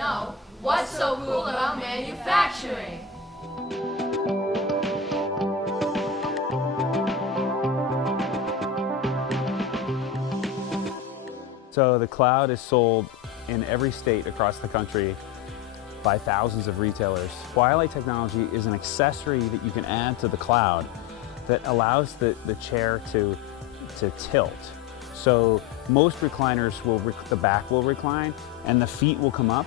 know what's so cool about manufacturing. So the cloud is sold in every state across the country by thousands of retailers. Twilight technology is an accessory that you can add to the cloud that allows the chair to tilt. So most recliners the back will recline and the feet will come up,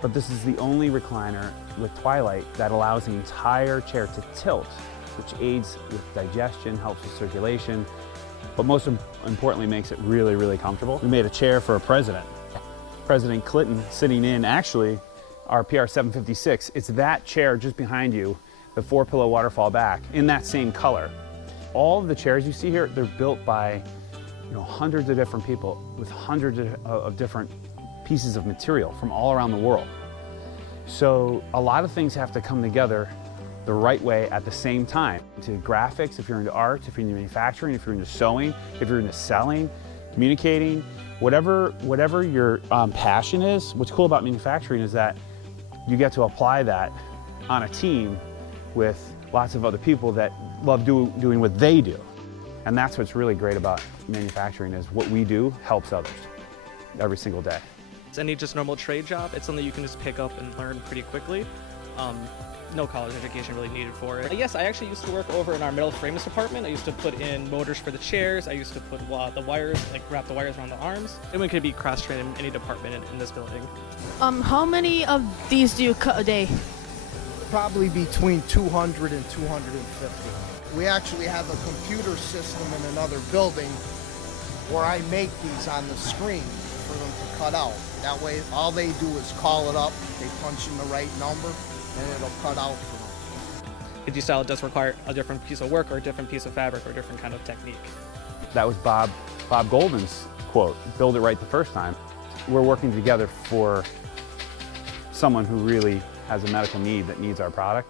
but this is the only recliner with Twilight that allows the entire chair to tilt, which aids with digestion, helps with circulation, but most importantly makes it really, really comfortable. We made a chair for a president. President Clinton sitting in actually our PR 756. It's that chair just behind you, the 4-pillow waterfall back, in that same color. All of the chairs you see here, they're built by hundreds of different people with hundreds of different pieces of material from all around the world. So a lot of things have to come together the right way at the same time. To graphics, if you're into art, if you're into manufacturing, if you're into sewing, if you're into selling, communicating, whatever your passion is, what's cool about manufacturing is that you get to apply that on a team with lots of other people that love doing what they do. And that's what's really great about manufacturing, is what we do helps others every single day. It's any just normal trade job. It's something you can just pick up and learn pretty quickly. No college education really needed for it. Yes, I actually used to work over in our metal frameless department. I used to put in motors for the chairs. I used to put the wires, wrap the wires around the arms. Anyone could be cross-trained in any department in this building. How many of these do you cut a day? Probably between 200 and 250. We actually have a computer system in another building where I make these on the screen for them to cut out. That way, all they do is call it up, they punch in the right number, and it'll cut out for them. Each style does require a different piece of work or a different piece of fabric or a different kind of technique. That was Bob Golden's quote, "Build it right the first time." We're working together for someone who really has a medical need that needs our product.